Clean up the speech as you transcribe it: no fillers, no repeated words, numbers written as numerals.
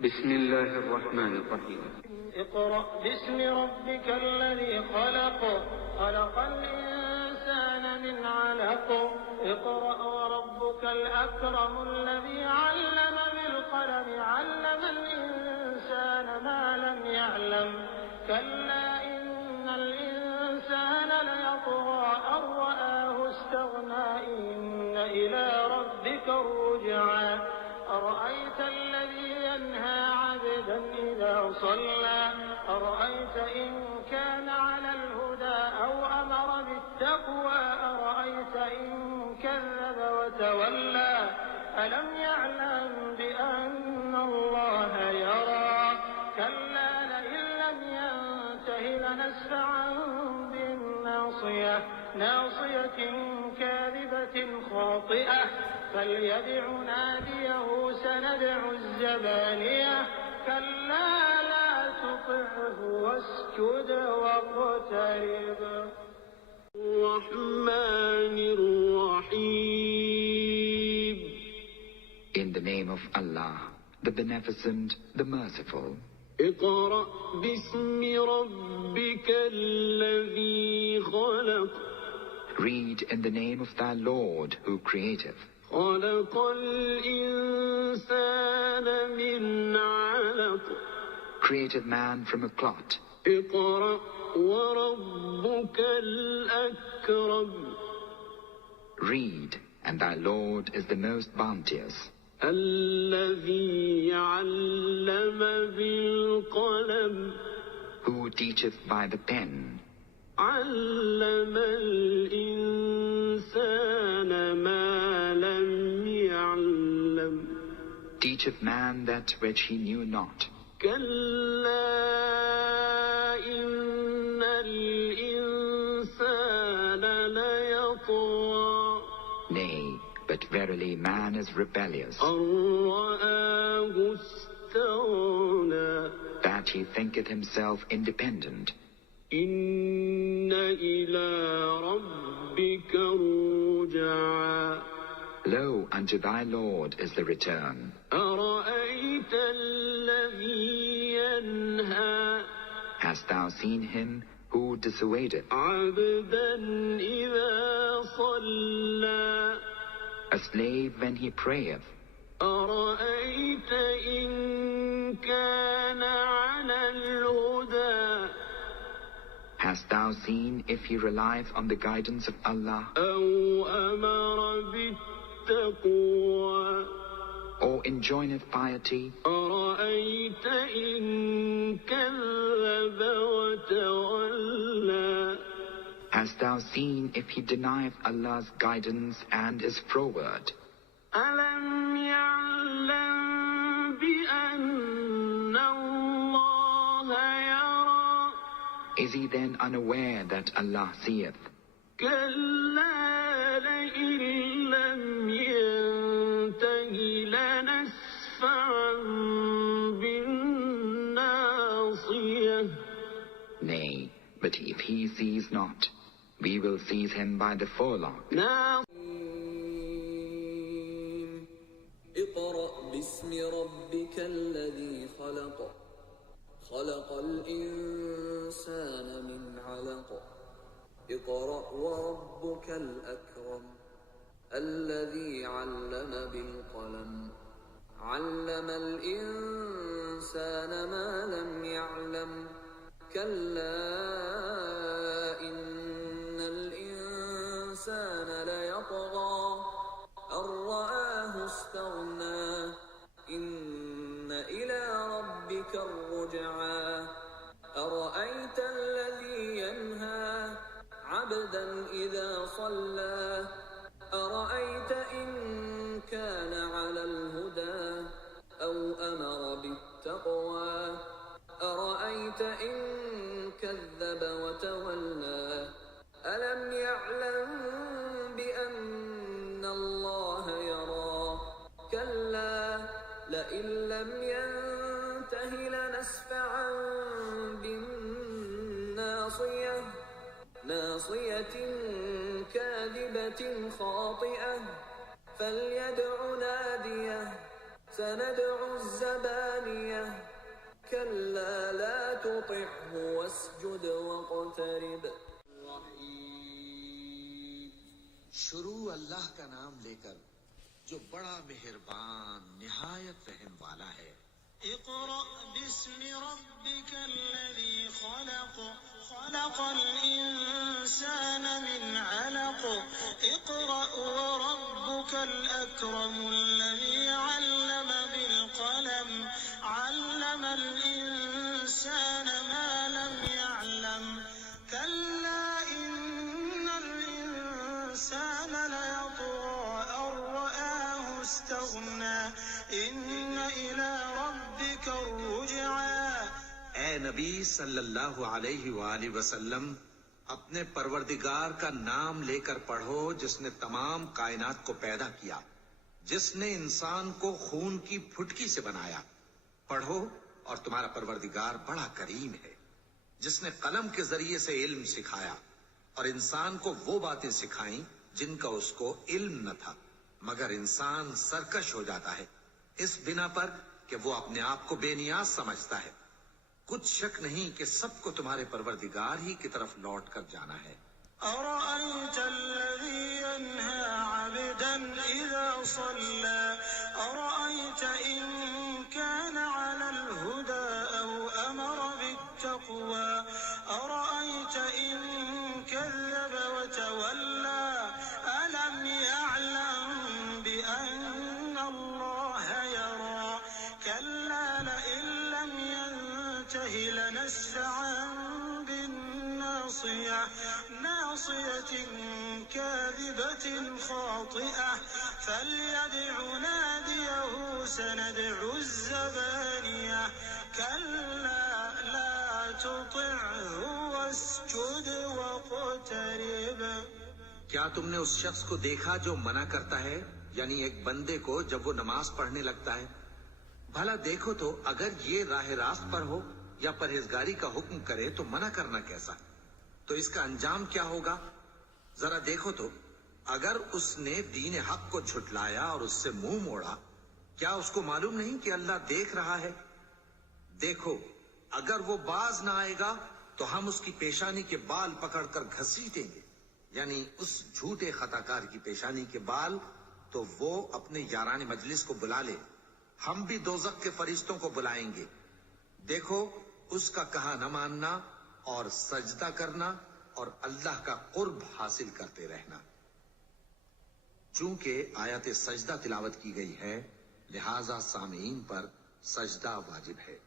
بسم الله الرحمن الرحيم. اقرأ باسم ربك الذي خلق خلق الإنسان من علق اقرأ وربك الأكرم الذي علم بالقلم علم الإنسان ما لم يعلم كلا إن الإنسان ليطغى أن رآه استغنى إن إلى ربك الرجعى أرأيت الذي ينهى عبدا إذا صلى أرأيت إن كان على الهدى أو أمر بالتقوى أرأيت إن كذب وتولى ألم يعلم بأن الله يرى كلا لئن لم ينته لنسفعا بالناصية ناصية كاذبة خاطئة فليدع ناديه سندع الزبانية كلا لا تطعه واسجد واقترب. الرحمن الرحيم. In the name of Allah, the Beneficent, the Merciful. اقرأ باسم ربك الذي خلق. Read in the name of thy Lord who createth. خلق الإنسان من علق. Created man from a clot. اقرأ وربك الأكرم. Read, and thy Lord is the most bounteous. الذي علم بالقلم. Who teacheth by the pen. علم الإنسان ما لم يعلم. Teacheth man that which he knew not. كلا إن الإنسان ليطغى. Nay, but verily man is rebellious. أن رآه استغنى. That he thinketh himself independent. إن إلى ربك الرجعى. Lo, unto thy Lord is the return. أرأيت الذي ينهى. Hast thou seen him who dissuadeth عبدا إذا صلى. a slave when he prayeth? أرأيت إن كان على الهدى. Hast thou seen if he relieth on the guidance of Allah, أو أمر بالتقوى. or enjoineth piety? أرأيت إن كذب وتولى. Hast thou seen if he denieth Allah's guidance and is froward? ألم يعلم بأن الله يرى. Is he then unaware that Allah seeth? كلا لئن لم ينته لنسفعا بالناصية. Nay, but if he sees not, we will seize him by the forelock. اقرأ باسم ربك الذي خلق خلق الإنسان من علق اقرأ وربك الأكرم الذي علم بالقلم علم الإنسان ما لم يعلم كلا إن الإنسان ليطغى أن رآه استغنى إن إلى ربك الرجعى أرأيت الذي ينهى عبدا إذا صلى أرأيت إن كان على الهدى أو أمر بالتقوى أرأيت إن كذب وتولى ألم يعلم بأن الله يرى كلا لئن لم ينته لنسفعا بالناصية ناصية كاذبة خاطئة فليدع ناديه سندع الزبانية تطعه واسجد واقترب. شروع اللہ کا نام لے کر جو بڑا مہربان نہایت رحم والا ہے۔ اقرأ باسم ربك الذي خلق خلق الإنسان من علق اقرأ وربك الأكرم الذي علم بالقلم علم الإنسان ما لم يعلم كلا إن الإنسان ليطغى أن رآه استغنى إن إلى ربك الرجعى۔ اے نبی صلی اللہ علیہ وآلہ وسلم، اپنے پروردگار کا نام لے کر پڑھو جس نے تمام کائنات کو پیدا کیا، جس نے انسان کو خون کی پھٹکی سے بنایا۔ پڑھو اور تمہارا پروردگار بڑا کریم ہے، جس نے قلم کے ذریعے سے علم سکھایا اور انسان کو وہ باتیں سکھائیں جن کا اس کو علم نہ تھا، مگر انسان سرکش ہو جاتا ہے اس بنا پر کہ وہ اپنے آپ کو بے نیاز سمجھتا ہے۔ کچھ شک نہیں کہ سب کو تمہارے پروردگار ہی کی طرف لوٹ کر جانا ہے۔ أرأيت الذي ينهى عبدا إذا صلى أرأيت إن كان على الهدى أو أمر بالتقوى أرأيت إن كذب وتولى ألم يعلم بأن الله يرى كلا لئن لم ينته لنسفعا بالناصية ناصية كاذبة خاطئة فليدع ناديه سندع الزبانية كلا لا تطعه واسجد واقترب۔ کیا تم نے اس شخص کو دیکھا جو منع کرتا ہے، یعنی ایک بندے کو جب وہ نماز پڑھنے لگتا ہے؟ بھلا دیکھو تو اگر یہ راہ راست پر ہو یا پرہیزگاری کا حکم کرے تو منع کرنا کیسا؟ تو اس کا انجام کیا ہوگا؟ ذرا دیکھو تو اگر اس نے دین حق کو جھٹلایا اور اس سے منہ موڑا، کیا اس کو معلوم نہیں کہ اللہ دیکھ رہا ہے؟ دیکھو اگر وہ باز نہ آئے گا تو ہم اس کی پیشانی کے بال پکڑ کر گھسیٹیں گے، یعنی اس جھوٹے خطا کار کی پیشانی کے بال، تو وہ اپنے یاران مجلس کو بلا لے، ہم بھی دوزخ کے فرشتوں کو بلائیں گے۔ دیکھو اس کا کہا نہ ماننا اور سجدہ کرنا اور اللہ کا قرب حاصل کرتے رہنا۔ چونکہ آیت سجدہ تلاوت کی گئی ہے لہذا سامعین پر سجدہ واجب ہے۔